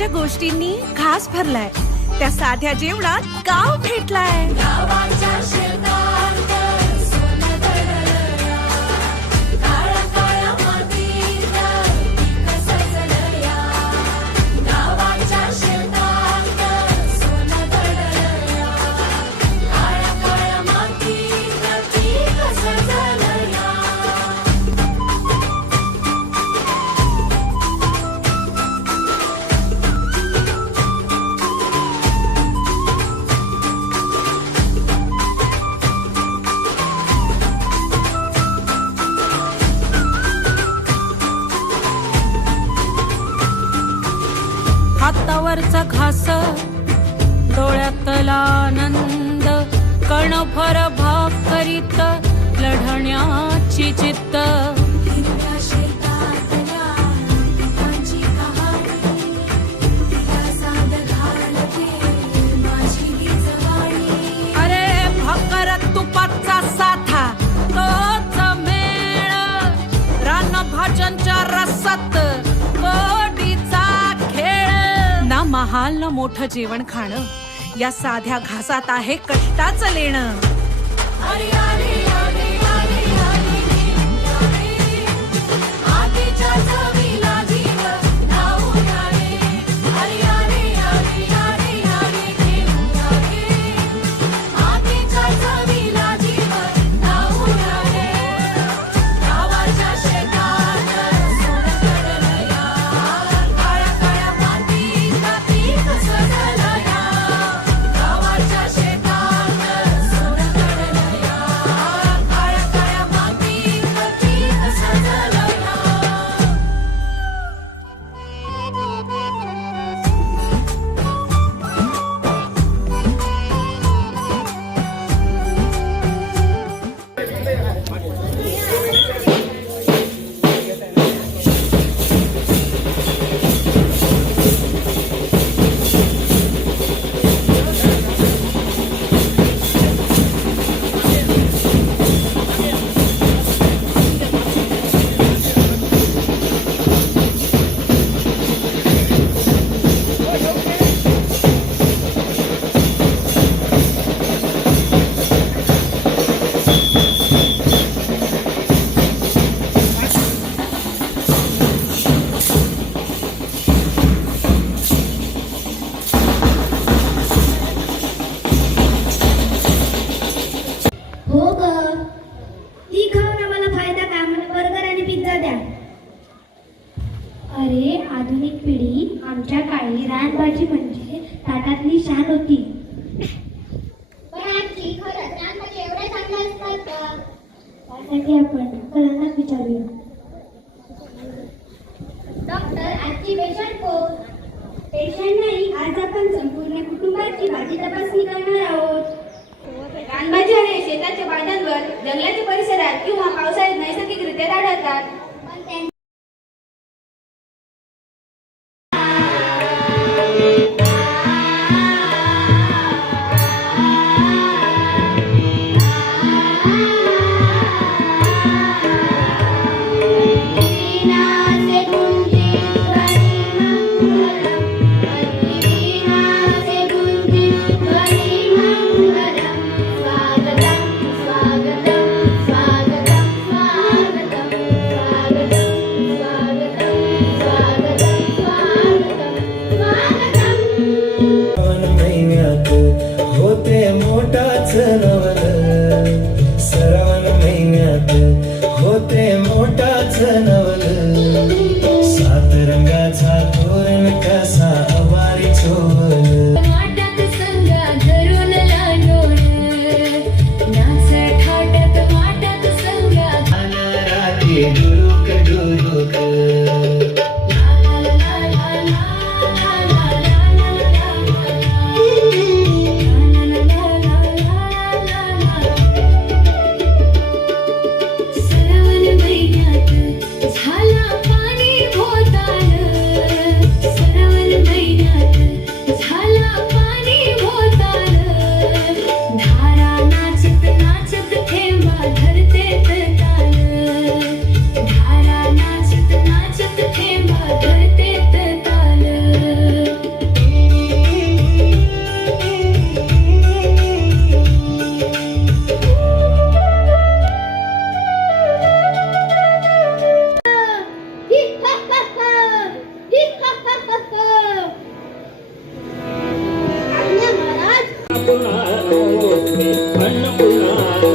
आठवणीच्या गोष्टींनी घास भरलाय. त्या साध्या जेवणात गाव भेटलाय. गावाच्या शेतात सोनं दडलया, काळ्या काळ्या मातीत पीक सजलया. गावाच्या शेतात सोनं दडलया, काळ्या काळ्या मातीत पीक सजलया. हातावरचा घास, डोळ्यातला आनंद, कणभर भाकरीत लढण्याची चित्त. हिरव्या शेतातल्या पिकांची कहाणी, तिला साद घालते माझी वीजवाणी. अरे भाकर तुपाचा साथा, तोच मेळ, रानभाज्यांच्या रसात कोडीचा खेळ. ना महाल न मोठं जेवण खाणं, या साध्या घासात आहे कष्टाचं लेणं. अरे अरे अरे अरे अरे आधीच्या चवीला जीव लावून आले. अरे अरे अरे अरे अरे घेऊन आले. आधीच्या चवीला जीव लावून आले. गावाच्या शेतात सोनं दडलया, काळ्या काळ्या मातीत पीक सजलया. गावाच्या शेतात सोनं दडलया, काळ्या काळ्या मातीत पीक सजलया. हो ग, ही खाऊन आम्हाला फायदा काय? मला बर्गर आणि पिझ्झा द्या. अरे आधुनिक पिढी, आमच्या काळी रानभाजी म्हणजे ताटातली शान होती. पण आजची खरंच रानभाजी एवढ्या चांगल्या असतात का? त्यासाठी आपण डॉक्टरांनाच विचारूया. डॉक्टर, आजची पेशंट कोण? पेशंट नाही, आज आपण संपूर्ण कुटुंबाची भाजी तपासणी करणार आहोत. रानभाजी आणि शेताच्या पानांवर, जंगलाच्या परिसरात किंवा पावसाळ्यात नैसर्गिकरित्या आढळतात. श्रावण महिन्यात होते मोठाच नवल. सात रंगाचा तोरण कसा वारी चोवल. वाटत संगा धरून लांडोळ, नाच ठाटत वाटत संगा. राती डुरुक डुरुक. कुणाला